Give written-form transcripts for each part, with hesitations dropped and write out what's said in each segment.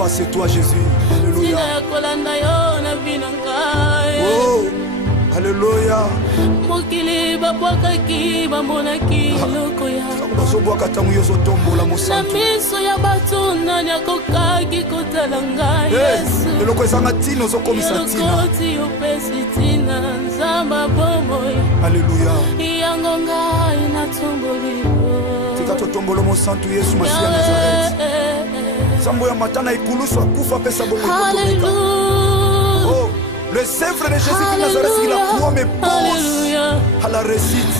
foi, c'est toi Jésus. Alléluia. Oh, alléluia. Bazobwaka ntango yo ozotombola mosantu. Eloko ezanga ntina ozokomisa ntina. Alléluia. Tika totombola mosantu Yesu Masiya Nazareth. Zambo ya matana ikulusu akufa pesa bongo ikotomeka. Oh, le Sèvre de Jésus de Nazareth, il a croix mais pose à la réussite.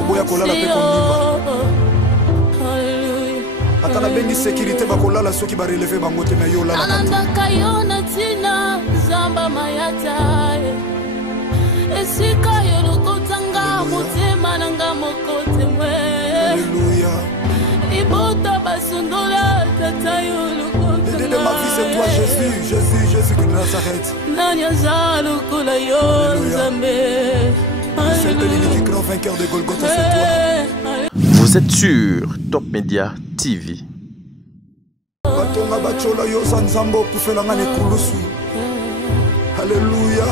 Oboya kolala pe kondimba. Atala bengi sécurité bakolala soki ba relever bango te mais yo lala. Anandaka yona tina zamba mayata. Esika yo lokotanga motema nanga mokote mwe. Alléluia. Ibota basundola tata yo lokotanga. De ma vie c'est toi Jésus, Jésus, Jésus de Nazareth. C'est le grand vainqueur de Golgotha, c'est toi. Vous êtes sur Top Media TV. Alléluia.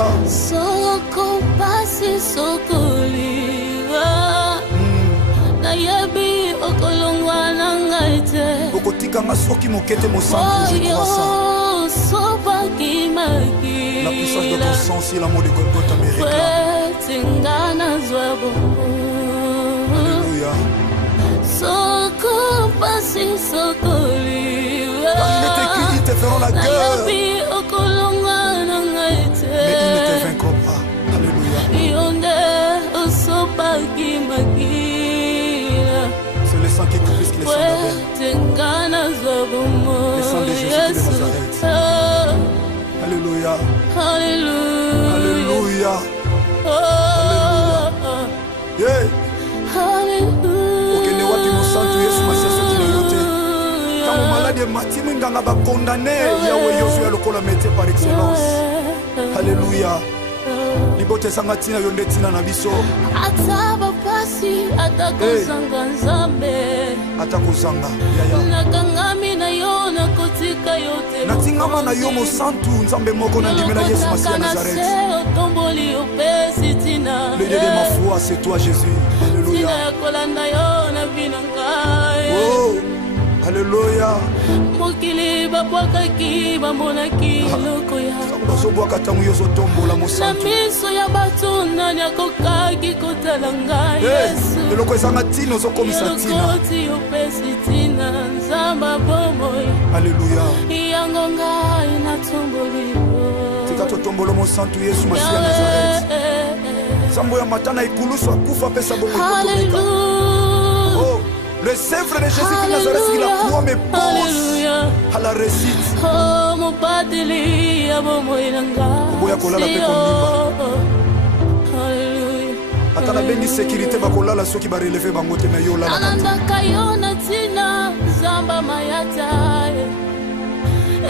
Okotika masoki mokete mosantu, je crois ça. La puissance de ton sang, c'est l'amour de Golgotha me réclame. Alléluia. Car il est écrit, ils te feront la guerre, mais ils ne te vaincront pas. Alléluia. C'est le sang qui est plus que le sang d'Abel. Le sang de Jésus de Nazareth. Alléluia. Alléluia. Alléluia. Yeah. Okende wapi mosantu Yesu Masiya soki na yote. Tango malade matimi nganga ba condamné Yahweh Yoshua lokola métier par excellence. Alléluia. Libote sanga tina yonde tina na biso. Ataba pasi atakozanga nzambe. Atakozanga yaya. Nakangami na yo na kotika yote. Natingama na yo mosantu nzambe moko na ndimela Yesu Masiya Nazareth. Le Dieu de ma foi, c'est toi Jésus. Alléluia. Oh, alléluia. Bazobwaka ntango yo ozotombola mosantu. Eloko ezanga ntina ozokomisa ntina. Alléluia. Tika totombola mosantu Yesu Masiya Nazareth. Zambo ya matana ikulusu akufa pesa bongo ikotomeka. Oh, le Sèvre de Jésus de Nazareth, il a croix mais pose à la réussite. Oboya kolala pe kondimba. Atala bengi sécurité bakolala soki ba relever bango te mais yo lala. Anandaka yona tina zamba mayata.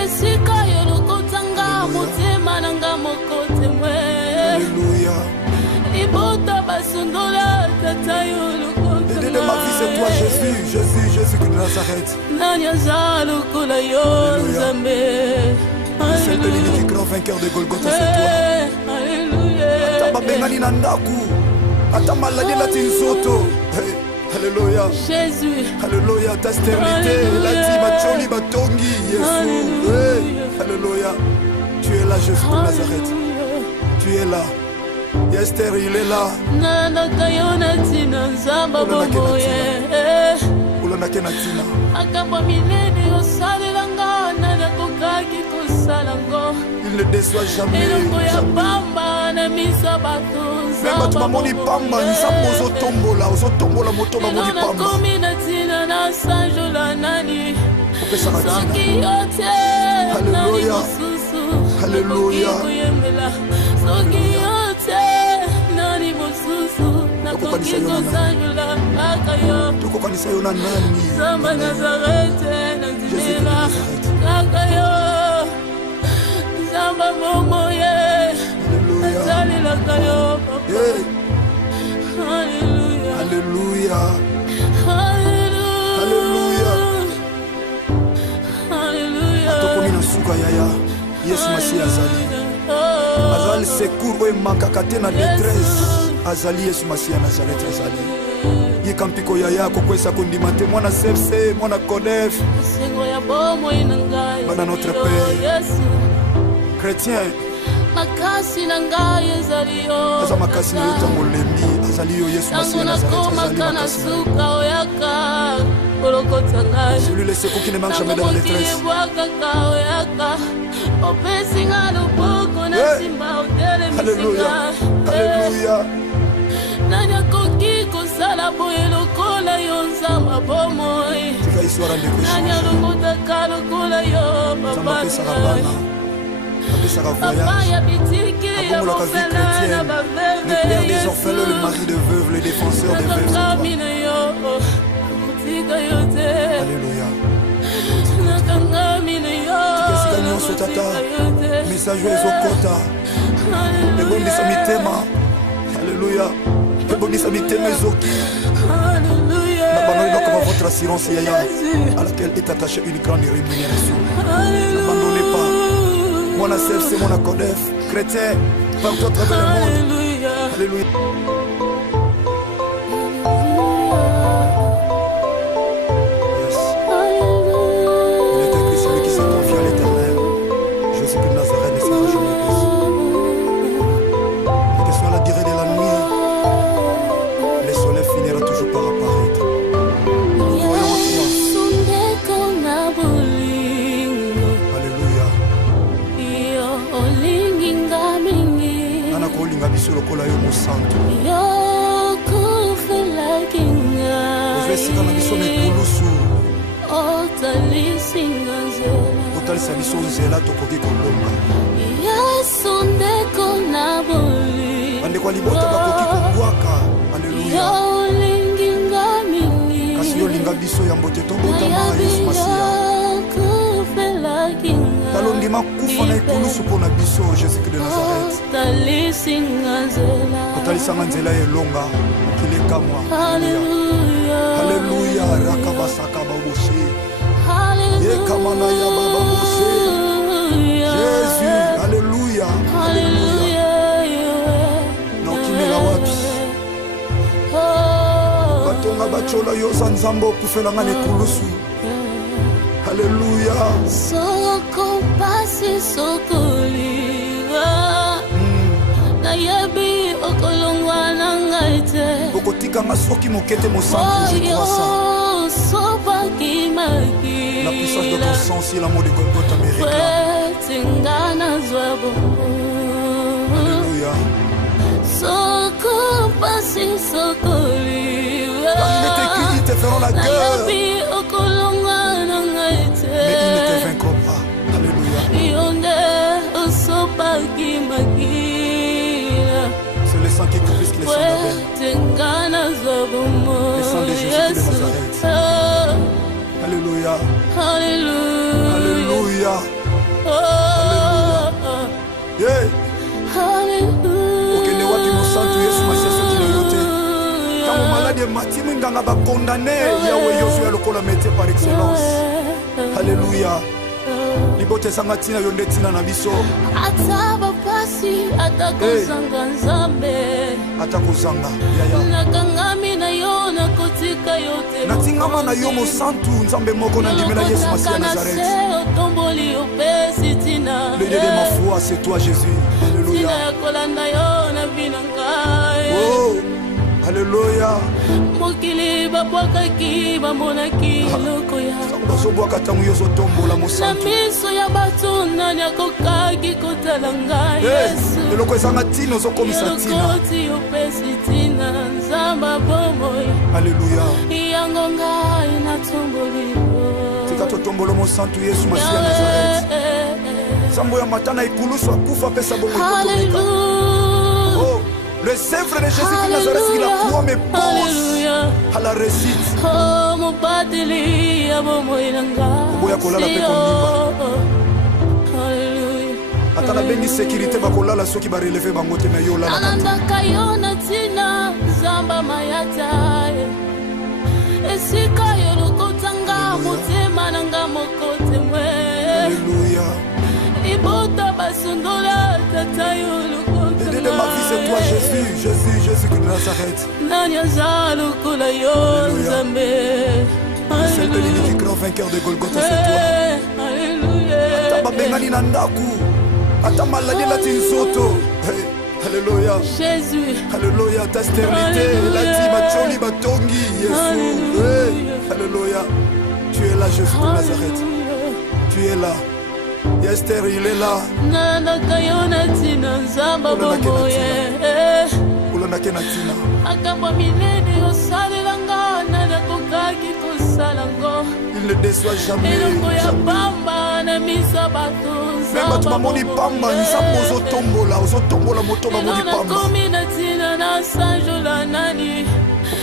Esika yo lokotanga motema nanga mokote mwe. Alléluia. Ibota basundola tata yo lokotanga. De ma vie c'est toi Jésus, Jésus, Jésus de Nazareth. C'est le grand vainqueur de Golgotha, c'est toi. Alléluia. Ataba bengani na ndaku. Atama la la tinsoto. Alléluia. Jésus. Alléluia. Ta stérilité, la timacholi batongi. Jésus. Alléluia. Tu es là, Jésus de Nazareth. Tu es là. Esther, il est là. Il ne déçoit jamais. Même tu m'as moni pamba, nous sommes aux otombola, moto moni pamba. Alléluia. Alléluia. Tukokanisa yo na nani? Zamba Nazareth, Jésus de Nazareth. Zamba momo ye. Alléluia. Alléluia. Alléluia. oyo emakaka te na détresse azali yesu masiya nazareti azali yika mpiko yaya akokwesa kondima te mwana CFC mwana CODEF bana notre père chrétien aza makasi na yo ntango olembi azali yo yesu masiya nazareti azali makasi celui le secours qui ne manque jamais dans la détresse. Alléluia, alléluia. Le père des orphelins, le mari de veuves, le défenseur des veuves. Alléluia. Tukesika nyonso tata message ezokota ebondisa mitema. Alléluia. Ebondisa mitema ezoki n'abandonnez pas votre assurance yaya à laquelle est attachée une grande rémunération. N'abandonnez pas. Mwana CFC, mwana CODEF, chrétien partout à travers le monde. Alléluia. Lokola yo mosantu ozwesika na biso mikulusu otalisa biso nzela tokoki kolonga bandeko ya libota bakoki kobwaka. Alleluya. Kasi yo linga biso ya mbote tobotama yesu masiya talondima kufa na ekulusu mpo na biso jésus-christ de nazareth otalisanga nzela elonga mokili ekamwa. Alleluya. Rakabasaka baboshe yekamana ya bababoshe jésus. Alleluya. na okimela wapi batonga bachola yo za nzambe okufelanga na ekulusu. Alléluia. Soko pasi sokoliwa na yebi okolongwa na ngaite okotikanga soki mokete mosantu je crois ça. Sopa kimaki La puissance de ton sang si l'amour de Golgotha me réclame. Alléluia. Soko pasi sokoliwa Il est écrit, ils te feront la guerre mais ils ne te vaincront pas. Alléluia. C'est le sang qui confisque les sangs d'Abel. Le sang de Jésus de Nazareth. Alléluia. Alléluia. Yeah. Okende wapi mosantu yesu masiya soki na yo te ntango maladi emati mwinganga bakondane yawe yozwa lokola métier par excellence. Alléluia. Libota esanga ntina yo nde ntina na biso ataba pasi atakozanga nzambe atakozanga yaya nakangami na yo nakotika yo te natingama na yo mosantu nzambe moko na ndimela yesu masiya nazareth. otomboli opesi tina Le Dieu de ma foi c'est toi Jésus. Alléluia. tina yakolanda yo na bina ngai. Oh Alléluia. mokili babwakaki bamonaki eloko ya bazobwaka ntango yo ozotombola na mosantu miso ya bato nani akokaki kotala ngai yesu eloko ezanga ntina ozokomisa ntina. elokoti opesi tina nzambe bomoi. Alléluia. yango ngai natomboli tika totombola mosantu yesu masiya nazareth. nzambe ya matana ekulusu akufa apesa bomoi kotomika. Oh, le sèvre de Jésus de Nazareth, il a croix me pousse à la réussite. Oboya kolala pe kondimba. Atala bengi sécurité bakolala soki ba relever bango te na yo lala. Anandaka yo na tina zamba mayata. Esika yo lokotanga motema nanga mokote mwe. Alléluia. Ibota basondola tata yo lokotanga. Jésus de Nazareth. Nani azalo kula yo Nzambe. C'est le l'unique grand vainqueur de Golgotha, c'est toi. Alléluia. Atababengani na ndaku. Atamaladi la tinsoto. Alléluia. Jésus. Alléluia. Ta stérilité, la timacholi batongi. Jésus. Alléluia. Tu es là, Jésus de Nazareth. Tu es là. Esther, il est là. Nana kayona tina nzamba bomoye. Ulona kenatina. Akamba mileni osalelanga nana kokaki kosalango. Il ne déçoit jamais. Elongo ya pamba na misa bato nzamba. Même tu m'as dit pamba, nzamba ozotombola moto ba moni pamba. Nakomi na tina na sanjola nani.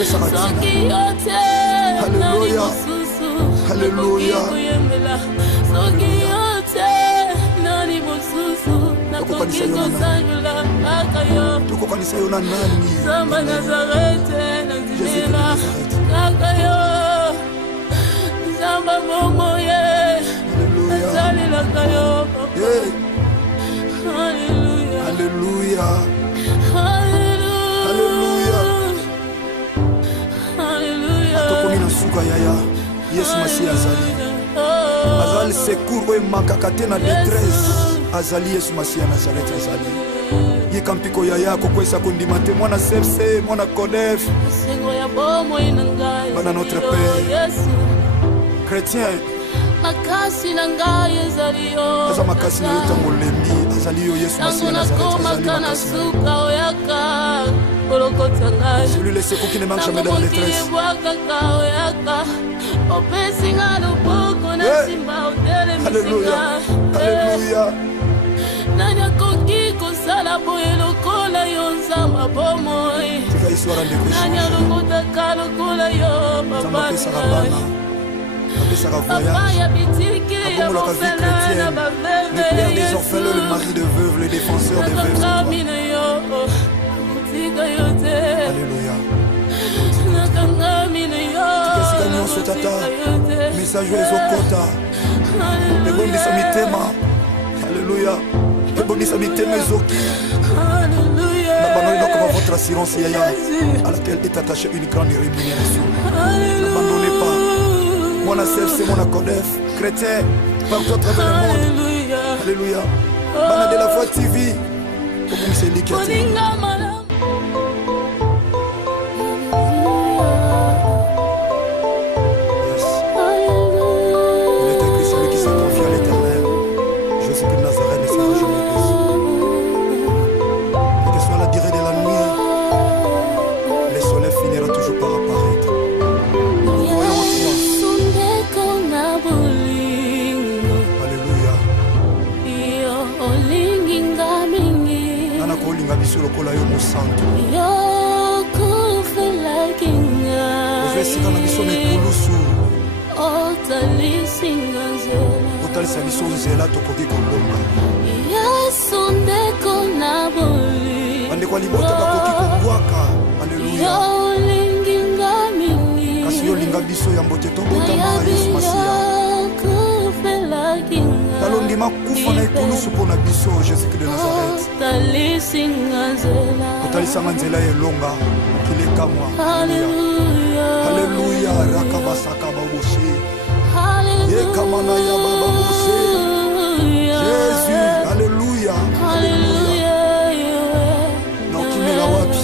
Soki yote. Alléluia. Alléluia. Soki yote. Nani mosusu. Nakoki kosanjola akayo. Tukokanisa yo na nani? Zamba Nazareth nazimela kakayo. Zamba momoye. Nazalela kayo. Alléluia. Alléluia. Alléluia. Alléluia. Atokomina suka yaya. Yesu Masihi azali. Azali secours oyo emakaka te na détresse. Azali Yesu Masihi Nazareth azali. Yikampiko yaya kokwesa kondima te mwana sepse mwana kodef. Bana notre Père. Chrétien. Makasi na ngai ezali yo. Aza makasi na yo tango lembi. Azali yo Yesu Masihi Nazareth azali makasi na yo. Celui le secours qui ne manque jamais dans la détresse. Alléluia. Alléluia. Nanya koki kosala boye lokola yo nzamba bomoi. Nanya lokota kalokola yo papa. Papa ya bitiki ya mofela na baveve. Le père des orphelins, le mari de veuve, le défenseur des veuves. Alléluia. Tukesika nyonso tata. Message ezokota. Ebondisa mitema. Alléluia. Ebondisa mitema ezoki. N'abandonnez pas votre assurance yaya à laquelle est attachée une grande rémunération. N'abandonnez pas. Mon ACF, c'est mon ACODEF. Chrétien, partout à travers le monde. Alléluia. Bana de la Voix TV. Comme c'est lui qui a dit. Lokola yo mosantu ozwesika na biso mikulusu otalisa biso nzela tokoki kolonga bandeko ya libota bakoki kobwaka. Alleluya. Kasi yo linga biso ya mbote tobotama Yesu Masihi talondima kufa na ekulusu mpo na biso Jésus de Nazareth. Otalisanga nzela elonga mokili ekamwa. Alléluia. Rakabasaka baboshe yekamana ya bababoshe Jésus. Alléluia. Na okimela wapi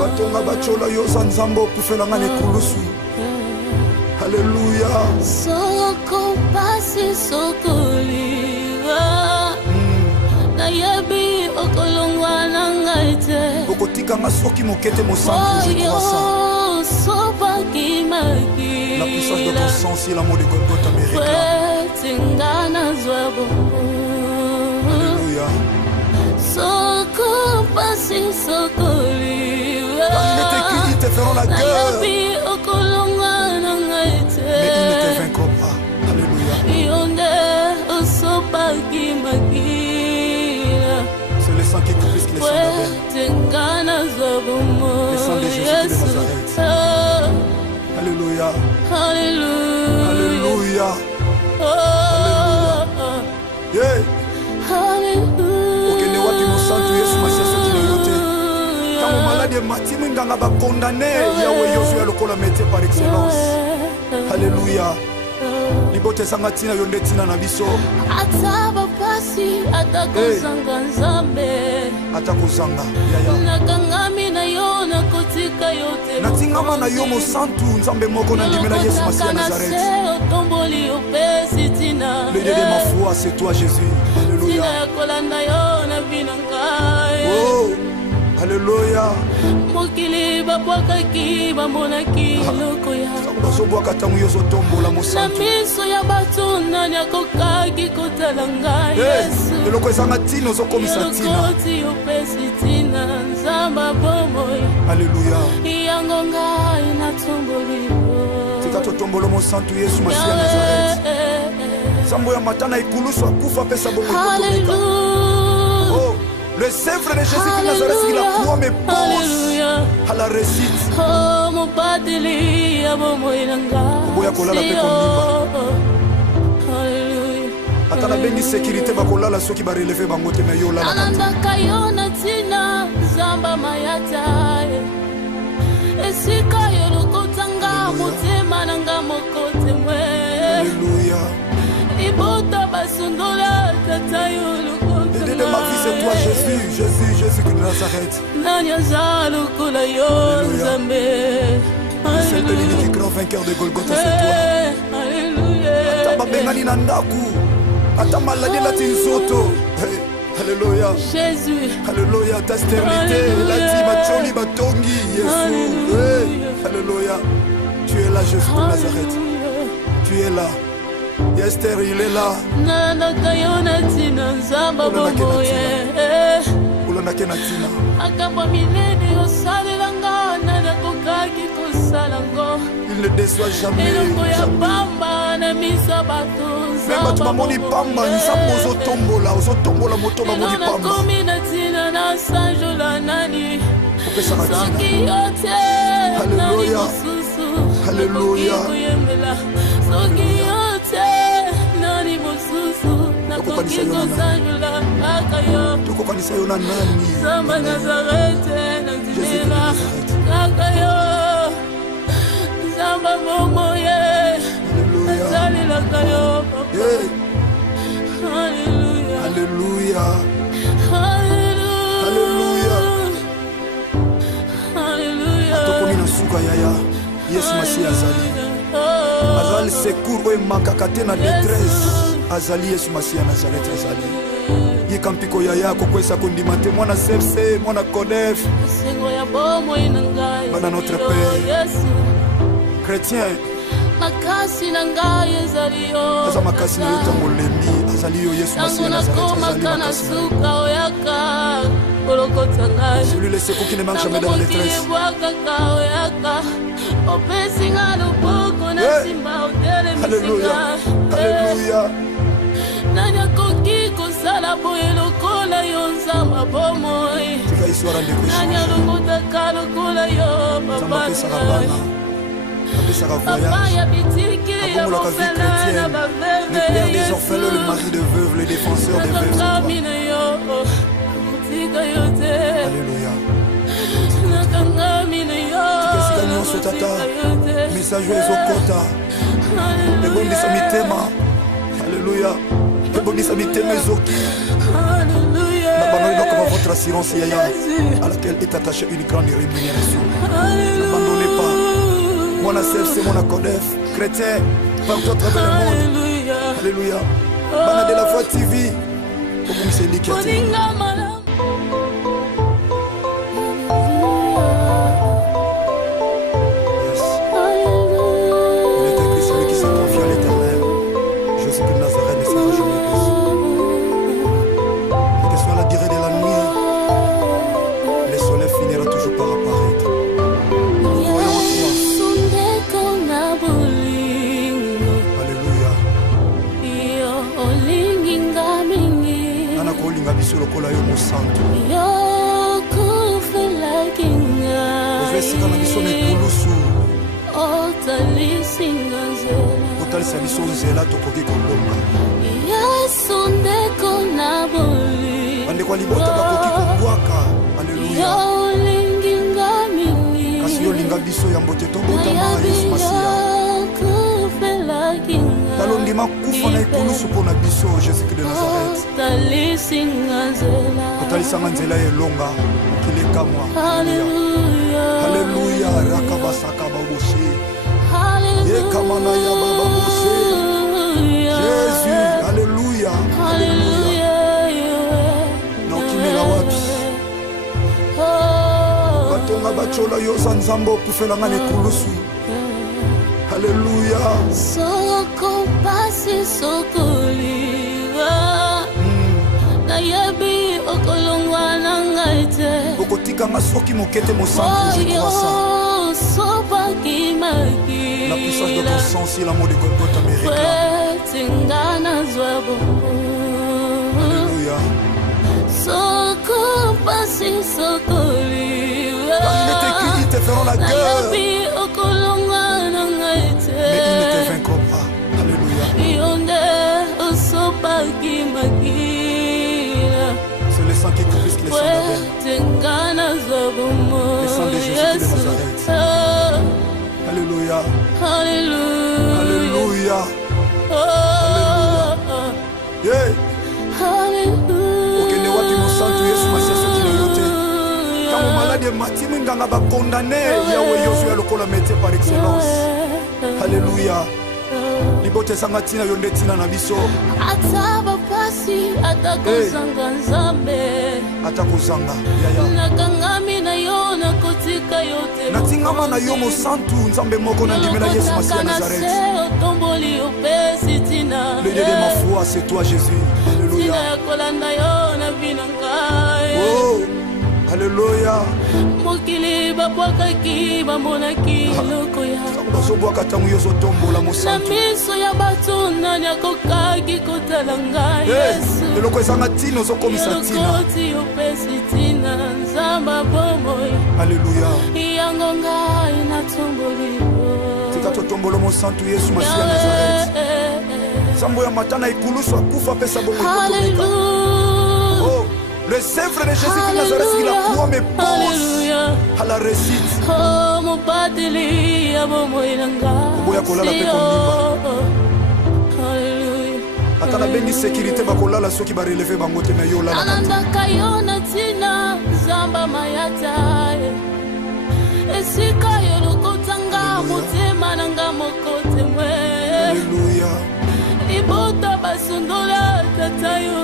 batonga bachola yo za nzambe okufelanga na ekulusu. Alléluia. Soko pasi sokoliwa. Nayebi okolongwa na ngaite. Okotika masoki mokete mosantu je crois ça. Sopa kimaki. La puissance de ton sang si l'amour de Golgotha me réclame. Tingana zwabo. Alléluia. Soko pasi sokoliwa. Quand il est écrit, ils te feront la guerre. Nayebi okolongwa na ngaite. Mais ils ne te vaincront pas. Alléluia. C'est le sang qui couvre les sang d'Abel. Le sang de Jésus de Nazareth. Alléluia. Alléluia. Alléluia. Yeah. Alléluia. Okende wapi mosantu Yesu Masihi de mati mwinganga ba condamné yawe yozwi lokola métier par excellence. Alléluia. Libote sanga tina yonde tina na biso. Ataba pasi atakozanga nzambe. Atakozanga yaya. Nakangami na yo na kotika yote. Natingama na yo mosantu nzambe moko na ndimela Yesu Masiya Nazareth. Tomboli opesi tina. Le Dieu de ma foi c'est toi Jésus. Alléluia. Tina kolanda yo na binanga. Oh. Alléluia. Mokili babwakaki bamonaki loko ya. Bazobwaka tango yo zotombola mosantu. Na miso ya bato nani akokaki kotala ngai Yesu. Eloko ezanga tina ozokomisa tina. Elokoti opesi tina nzamba bomoi. Alléluia. Yango ngai natomboli yo. Tika totombolo mosantu Yesu Masiya Nazareth. Sambo ya matana ikulusu akufa pesa bomoi kotomeka. Oh. Le sèvre de Jésus de Nazareth, il a croix me pose à la réussite. Oh, mon pateli, Oboya kolala pe kondimba. Atala bengi sécurité bakolala soki ba relever bango te na yo la. Ananda kayona tina zamba mayata. Esika yo lokotanga motema nanga mokote mwe. Alléluia. Ibota basundola tata yo. De ma vie c'est toi Jésus, Jésus de Nazareth. C'est le unique grand vainqueur de Golgotha, c'est toi. Alléluia. Atama bengani na ndaku. Atama la de la tinsoto. Alléluia. Jésus. Alléluia, ta stérilité, la timacholi batongi, Jésus. Alléluia. Tu es là Jésus de Nazareth. Tu es là. Esther, il est là. Nana kayona tina nzamba bomoye. Ulona kena tina. Akamba milene osalelanga nana kokaki kosalango. Il ne déçoit jamais. Elongo ya pamba na miso bato nzamba. Même tu m'amoni pamba nzambo ozotombola moto bamoni pamba. Nana komi na tina na sanjola nani. Opesa na tina. Soki yote. Alléluia. Alléluia. Soki yote. Nani mususu na kokiko sanjula akayo. Tukokanisa yo na nani? Zamba Nazareth na zimela akayo. Zamba momoye. Zali lakayo. Alléluia. Alléluia. Alléluia. Alléluia. Atokomina suka yaya. Yesu Masiya azali. Azali secours oyo emakaka te na détresse. Azali Yesu Masiya Nazareth azali. Yikampiko yaya kokwesa kondima te mwana CFC, mwana CODEF. Bana notre Père. Chrétien. Makasi na ngai ezali yo. Aza makasi na yo tango lembi. Azali yo Yesu Masiya Nazareth azali makasi. Celui le secours qui ne manque jamais dans la détresse. Alléluia. Alléluia. Nanya koki kosala boye lokola yo nzamba bomoi. Tika histoire de péché. Nanya lokota kalo kola yo papa. Papa ya bitiki ya bofela na baveve. Le père des orphelins, le mari de veuves, le défenseur des veuves. Alléluia. Tikesika nyonso tata. Message ezokota. Ebondisa mitema. Alléluia. Ebondisa mitema ezoki. N'abandonnez pas votre assurance yaya à laquelle est attachée une grande rémunération. N'abandonnez pas. Mon CFC, mon CODEF, chrétien, partout à travers le monde. Alléluia. Bana de la Foi TV. Comme c'est l'Ikati. Lokola yo mosantu yo kufela kinga ovesika na biso nekulusu otalisa biso nzela tokoki kolonga Yesu ndeko na boli bandeko ya libota bakoki kobwaka. Alleluya. yo linginga olinga biso ya mbote tobotama Yesu Masiya talondima kufa na ekulusu mpo na biso Jésus-Christ de Nazareth otalisanga nzela elonga mokili ekamwa Alléluia rakabasaka baboshe yekamana ya bababoshe Jésus Alléluia Alléluia na okimela wapi batonga bachola yoza nzambe okufelanga na ekulusu Alléluia soko pasi soko liwa na yebi okolongwa na ngaite okotikanga soki mokete mosantu je crois ça sopa kimaki la puissance de ton sang si l'amour de Golgotha me réclame tingana zwabo Alléluia soko pasi soko liwa car il est écrit ils te feront la guerre mais ils ne te vaincront pas Alléluia c'est le sang qui confisque les sangs d'Abel le sang de Jésus de Nazareth Alléluia Alléluia Alléluia okende wapi mosantu Yesu Masiya soki na yo te ntango maladi emati minganga bakondane yawe yozwi ya lokola métier par excellence Alléluia libote esanga ntina yo nde ntina na biso ataba pasi atakozanga nzambe atakozanga yaya nakangami na yo nakotika yo te natingama na yo mosantu nzambe moko na ndimela Yesu Masiya Nazareth otomboli opesi tina le Dieu de ma foi c'est toi Jésus Alléluia tina yakolanda yo na bino ngai oh Alléluia mokili babwakaki bamonaki loko ya bazobwaka ntango yo ozotombola na mosantu miso ya bato nani akokaki kotala ngai Yesu eloko ezanga ntina ozokomisa ntina elokoti opesi tina nzambe bomoi Alléluia yango ngai natomboli tika totombola mosantu Yesu Masiya Nazareth nzambe ya matana ekulusu akufa apesa bongo ekotomeka oh le sèvre de Jésus-Christ de Nazareth, il a croix me pose à la réussite. Oboya kolala pe kondimba. Atala bengi sécurité bakolala soki ba relever bango te na yo lala. Anandaka yo na tina zamba mayata. Esika yo lokotanga motema nanga mokote mwe. Alléluia. Ibota basundola tata yo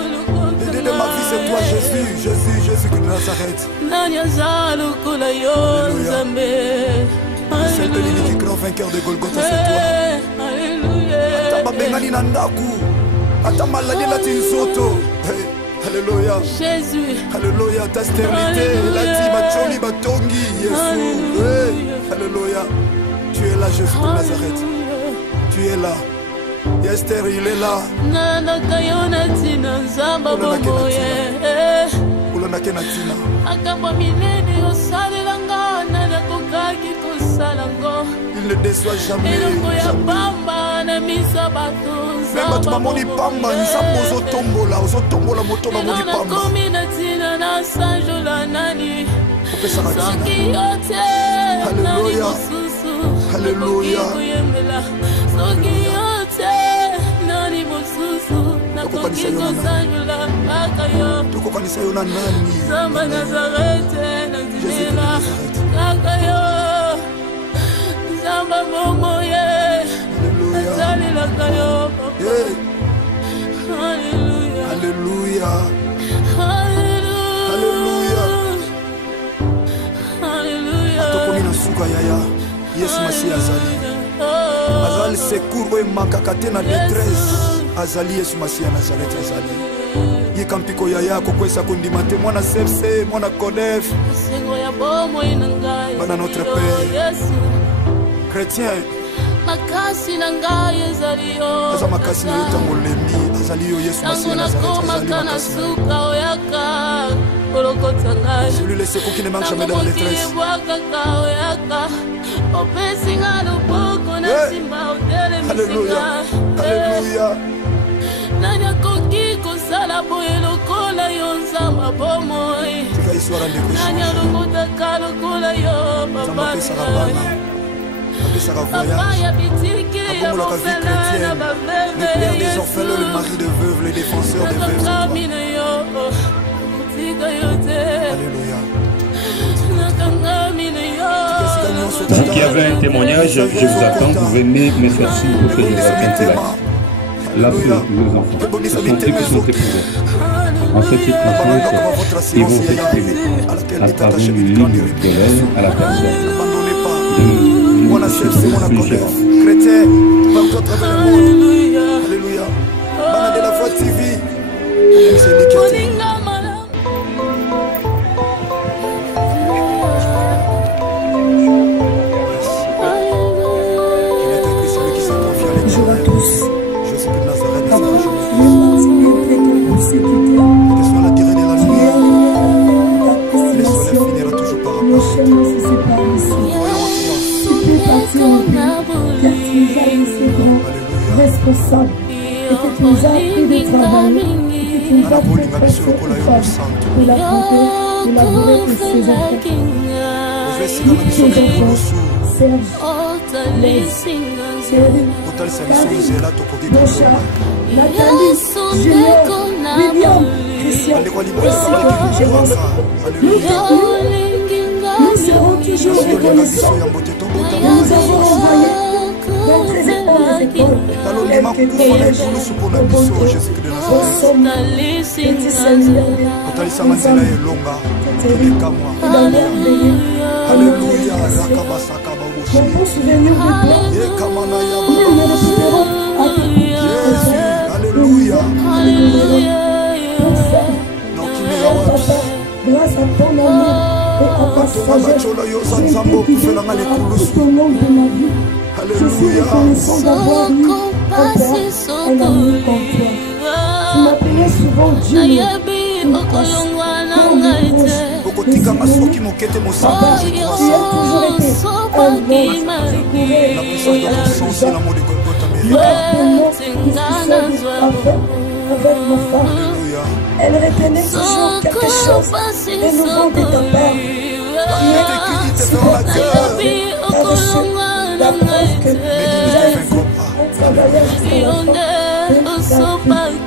de ma vie c'est toi Jésus, Jésus, Jésus de Nazareth. C'est le unique grand vainqueur de Golgotha, c'est toi. Alléluia. Ataba bengani na ndaku. Atama la de la tinsoto. Alléluia. Jésus. Alléluia, ta stérilité, la timacholi batongi, Jésus. Alléluia. Tu es là Jésus de Nazareth. Tu es là. Esther, il est là. Il ne déçoit jamais. Même tu m'as moni pamba, nous sommes aux otombola moto moni pamba. Alléluia. Alléluia. Tokokanisa yo na nani Zamba Nazareth Jésus de Nazareth Zamba momoye Alléluia Alléluia Alléluia Atokomi na suka yaya Yesu Masiya azali secours oyo emakaka te na détresse azali Yesu Masiya Nazareth azali yika mpiko yaya kokwesa kondima te mwana sepse mwana kodef bana notre Père chrétien aza makasi na yo ntango olembi azali yo Yesu Masiya Nazareth azali makasi celui le secours qui ne manque jamais dans la détresse Alléluia Alléluia naboye lokola yo nzamba bomoi nani alokotaka lokola yo papa papa ya bitiki ya mofela na baveve le père des orphelins, le mari de veuves, le défenseur des veuves, alléluia. Vous qui avez un témoignage, je vous attends, vous venez me faire signe pour que je vous raconte là. Là, pour nos enfants, ce sont eux qui sont éprouvés. En fait, ils consentent et vont s'exprimer à travers le livre de l'œil à la personne. Mon chef, c'est mon accord. Chrétien, partout à travers le monde. Alléluia. Bana de la foi TV. C'est nickel. Bonjour à tous. Papa, le mardi est pour s'écouter. Que soit la durée de la nuit, les soleils finira toujours par rapport. Le chemin se sépare ici. Tu peux partir en paix, car tu nous as laissé grand, responsable, et que tu nous as appris de travailler, et que tu nous as préparé pour la beauté, de la beauté de ses enfants. Serge, Thierry, Karine, Boncha, Nathalie, Junior, William, Christian, et Jeunesse. Nous serons toujours reconnaissants. Nous avons envoyé dans les épaules, quelques privilèges au sommet, petit Seigneur, dans merveilleux. Alléluia. Mon bon souvenir de toi, nous ne respirons à Alléluia. Papa, grâce à ton amour et à ta sagesse, j'ai été guidé par ton nom de ma vie. Je suis reconnaissant d'avoir eu un père, un ami comme toi. Tu m'appelais souvent Dieu, une grâce, ton épouse. Kotikanga soki mokete mosango Tu as toujours été un homme rigoureux et intelligent. Avec ma femme, elle retenait toujours quelque chose de nouveau de ta part. Tu as reçu la preuve que j'avais fait un travaillage pour l'enfant. Tu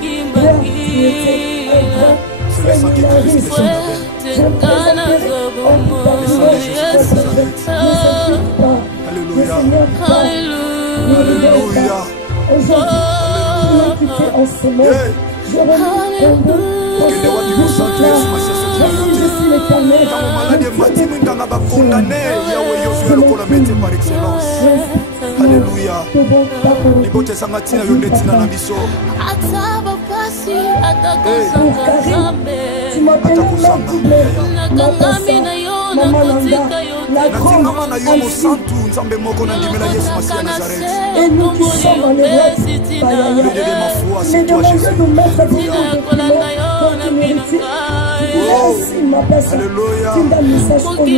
étais un grand séminariste. Je me présenterai en parlant de le Seigneur parle. Alléluia. Aujourd'hui, tu m'as quitté en ce monde. Je remercie ton nom pour ce que je suis l'éternel. Alléluia. Libote sangatina yonetina na biso. Pour Karine, tu m'appelles la double, ma passa, maman Nanda, la grande Alphi. Et nous qui sommes en Europe, Bayaya, me demandons de nous mettre dans le document pour tu mérites. Merci ma passa, tu m'as message pour nous, madame.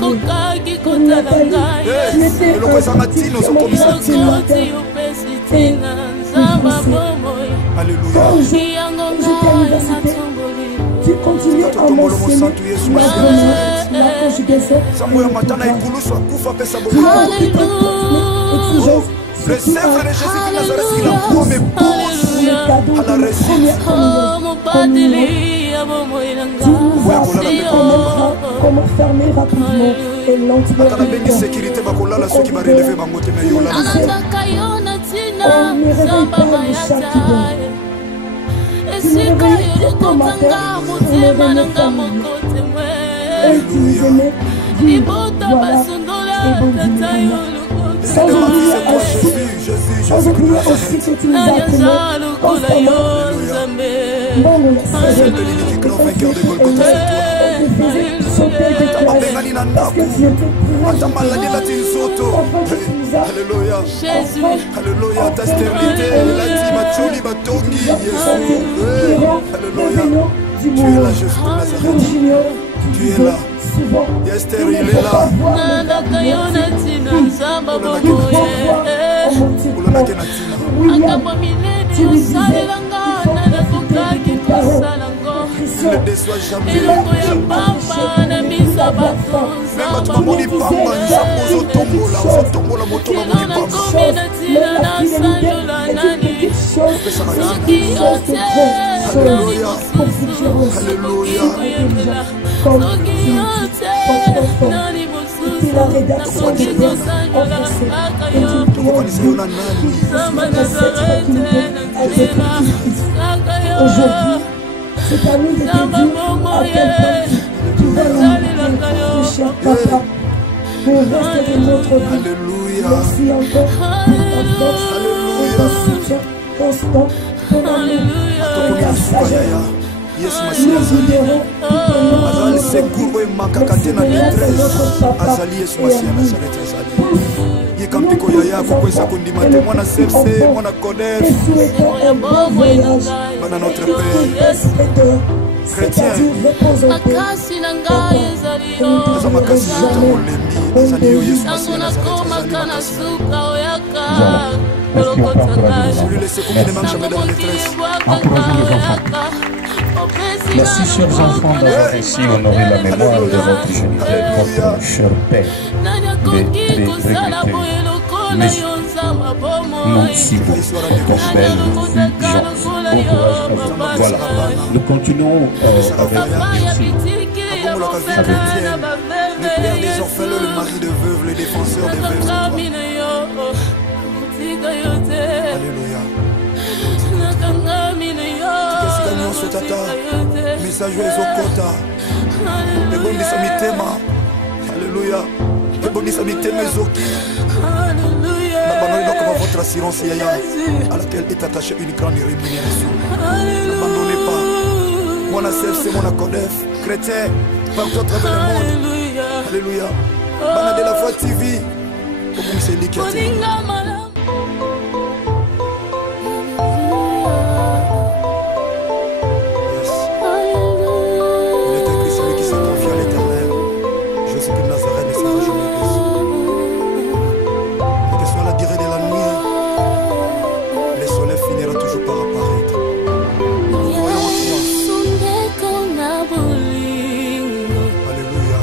Pour Blanchard, tu continues à mentionner la conjugaison. Le Seigneur de Jésus de Nazareth, il a promis bouche à la réussite. Comment fermer rapidement et lentement. On ne réveille pas le chat qui dort. Tu me réveilles tôt au matin pour lever nos familles. Et tu nous aimais dire voilà, c'est bon Dieu. Sans oublier aussi que tu nous as appelés constamment. Bon, le Seigneur, sauter de toi parce que tu étais Alléluia. Alléluia. Ta stérilité, la timacholi batongi. Alléluia. Tu es la juste de Nazareth. Tu es là. souvent. Esther, il est là. Tu lui disais, Ne le déçois jamais. même tu m'as dit papa, nous sommes aux tombola, moto, la fidélité est quelque chose de Alléluia. Alléluia. Comme c'était la rédaction de Dieu en français. Et tu aujourd'hui, c'est à nous de te dire à quel point tu vas nous cher papa, pour le reste de notre vie. Merci encore pour ta force et ton soutien constant, ton amour et ta sagesse. Nous libérons Azali secours et makakate na détresse. Azali Yesu Masiya Nazareth azali. Yekampiko yaya kokwesa kondima te mwana CFC mwana Codef. Bana notre Père chrétien. Aza makasi to molembi azali yo Yesu Masiya Nazareth azali. Je lui laisse combien de manques jamais dans la détresse. Encourageons les enfants. Merci, chers enfants, d'avoir ainsi honoré la mémoire de votre géniteur, votre cher Père, les regrettés. Merci beaucoup. Belle fulgence. Bon courage à vous. Voilà. Nous continuons avec merci. Le père des orphelins, le mari de veuves, le défenseur des veuves. Alléluia. Tukesika nyonso tata message ezokota ebondisa mitema. Alléluia. Ebondisa mitema ezoki na bango comme votre assurance yaya à laquelle est attachée une grande rémunération. N'abandonnez pas. Mon CFC, mon Codef, chrétien partout à travers le monde. Alléluia. Bana de la Voix TV. Comme c'est lui qui a dit. Jésus-Christ de Nazareth. Alléluia. Alléluia.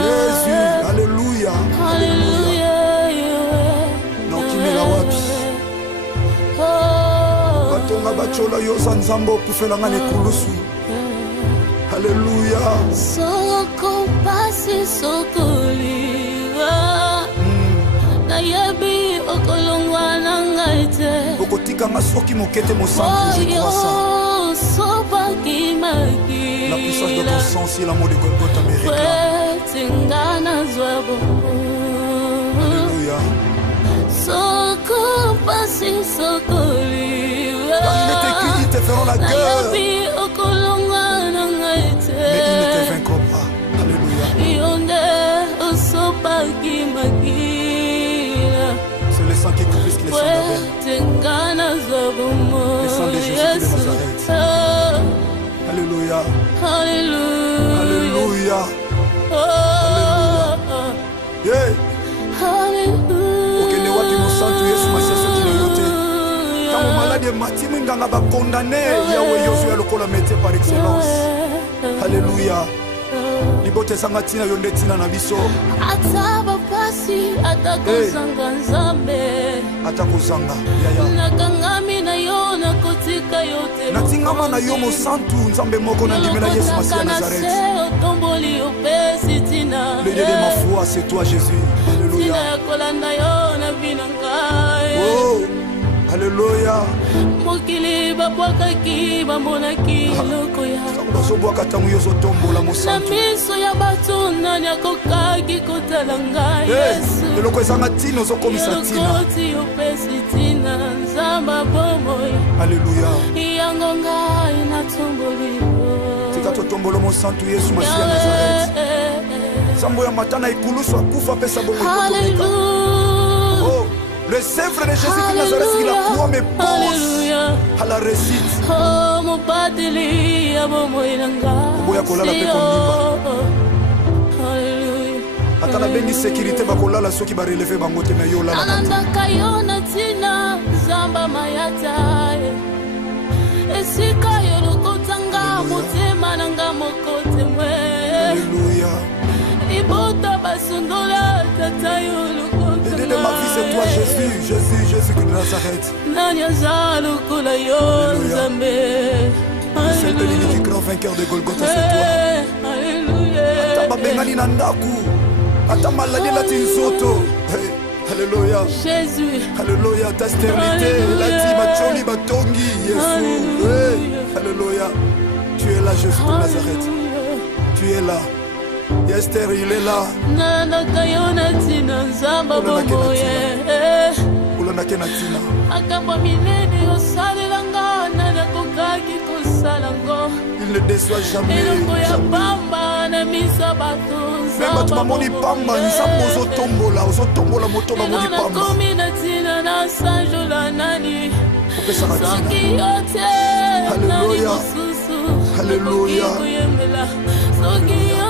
Jésus. Alléluia. Alléluia. Naokimela wapi? Batonga bachola yosa nzambo kufelanga nekulusu. Alléluia. Soko pasi sokoliwa na yebi okolongwa na ngaite okotika masoki mokete mosantu je crois ça. Sopa kimaki La puissance de ton sang si l'amour de Golgotha me réclame. Alléluia. Soko pasi sokoliwa Il était qui ils te feront la guerre mais ils ne te vaincront pas. Alléluia. C'est le sang qui confisque les sangs d'Abel. Le sang de Jésus-Christ de Nazareth. Alléluia. Alléluia. Alléluia. Yeah. Okende wapi mosantu Yesu Masiya soki na yote. Tango malade matimi nganga ba condamné yawe Yoshua lokola métier par excellence. Alléluia. Libote sanga tina yonde tina na biso. Ataba pasi atakozanga nzambe. Atakozanga yaya. Nakangami na yo natingama na yo mosantu nzambe moko na ndimela Yesu Masiya ya Nazareth. Le Dieu de ma foi, c'est toi Jésus. Alléluia. Oh, alléluia. Bazobwaka ntango yo ozotombola mosantu. Eloko ezanga ntina ozokomisa ntina. Alléluia. Tika totombola mosantu Yesu Masiya ya Nazareth. Sambo ya matana ikulusu akufa pesa bongo ikotomeka. Oh, le sèvre de Jésus de Nazareth, il a croix me pose à la récite. Oh, mon pateli, abomoyanga. Kolala pe komimba. Atala bengi sécurité bakolala soki ba relever bango te na yo la. Ananda kayona tina zamba mayata. Esika yo lokotanga motema nanga mokote mwe. Alléluia. Ibota basundola tata yo lokotanga. De ma vie c'est toi Jésus, Jésus, Jésus de Nazareth. Nanya zalo kula yo zambe. Le seul et l'unique grand vainqueur de Golgotha c'est toi. Alléluia. Ataba bengani na ndaku. Ata maladie la tinsoto. Alléluia. Jésus. Alléluia. Ta stérilité, la ti macholi batongi Jésus. Alléluia. Tu es là Jésus de Nazareth. Tu es là. Esther, il est là. Nana kayona tina nzamba bomoye. Ulona kenatina. Akamba milene osalelanga nana kokaki kosalango. Il ne déçoit jamais. Eloko ya pamba na misa bato. Même tu mamoni pamba nzambo ozotombola moto mamoni pamba. Nana komina tina na sanjola nani. Soki yote. Alléluia. Alléluia. Soki yote.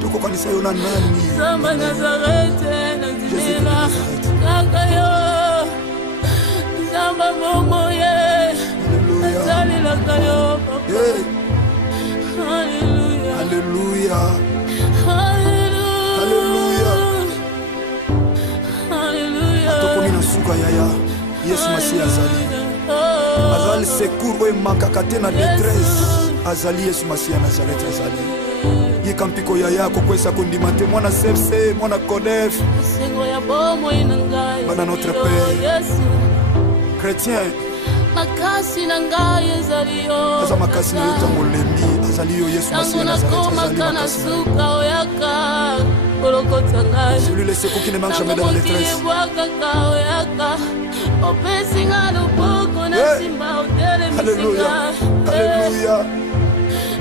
Tukokanisa yo na nani? Zamba Nazareth na ndimela kaka yo Zamba momoye azali la kayo Alléluia. Alléluia. Alléluia. Alléluia. Atokomina suka yaya Yesu Masiya azali. Azali secours oyo makaka na détresse. Azali Yesu Masiya Nazareth azali. Yikampiko yaya kokwesa kondima te mwana sepse mwana kodef. Bana notre Père. Chrétien. Makasi na ngai ezali yo. Aza makasi na yo tango lembi azali yo Yesu Masiya Nazareth azali. Celui le secours qui ne manque jamais dans la détresse. Alléluia. Alléluia.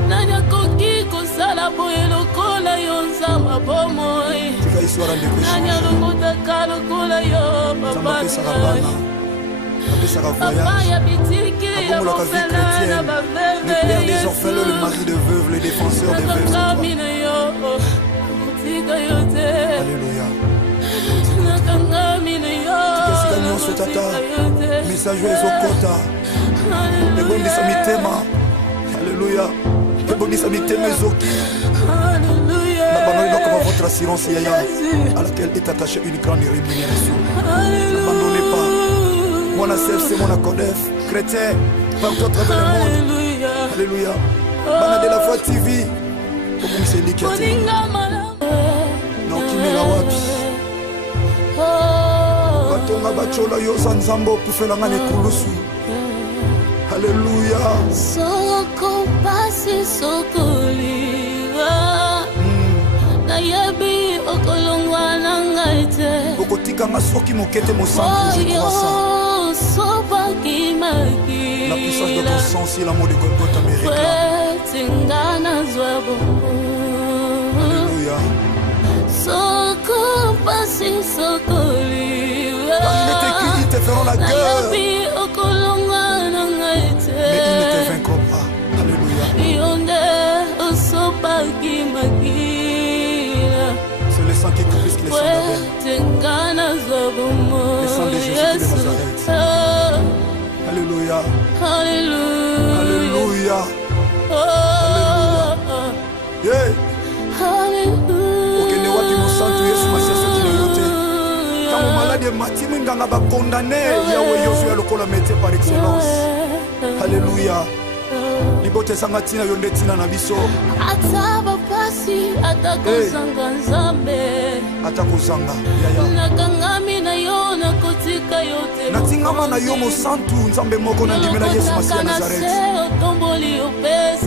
Nanya koki kosala boye lokola yo nzamba bomoy. Nanya lokota kalokola yo papa. Papa ya bitiki ya mofela na baveve. Le père des orphelins, le mari de veuve, le défenseur des veuves. Alléluia. Tikesika nyonso tata. Message ezokota. Ebondisa mitema. Alléluia. Ebondisa mitema ezoki. N'abandonnez pas votre assurance yaya à laquelle est attachée une grande rémunération. N'abandonnez pas. Mon asef c'est mon acodef. Chrétien, partout à travers le monde. Alléluia. Bana de la Foi TV. Comme c'est lui qui a dit. Non, qui met la wapi. Batonga bachola yo sanzambo kufela ngane kulusu. Alléluia. Soko pasi soko liwa. Na yabi okolongwa na ngaite. Okotika masoki mokete mosantu je crois ça. Sopa kimaki. La puissance de ton sang si l'amour de Golgotha me réclame. Tingana zwabo. Alléluia. Soko pasi soko liwa. Il était qui ils te feront la guerre. Mais ils ne te vaincront pas. Alléluia. C'est le sang qui coule plus que le sang d'Abel. Le sang de Jésus de Nazareth. Alléluia. Alléluia. Alléluia. Yeah. Okende wapi mosantu Yesu Masiya soki na yote. Tango maladi mati minganga ba condamné yawe yozo ya lokola métier par excellence. Alléluia. Libote sanga tina yonde tina na biso. Ataba pasi atakozanga nzambe. Atakozanga yaya. Nakangami na yo na kotika yote. Natingama na yo mo santu nzambe moko na ndimela Yesu Masiya Nazareth.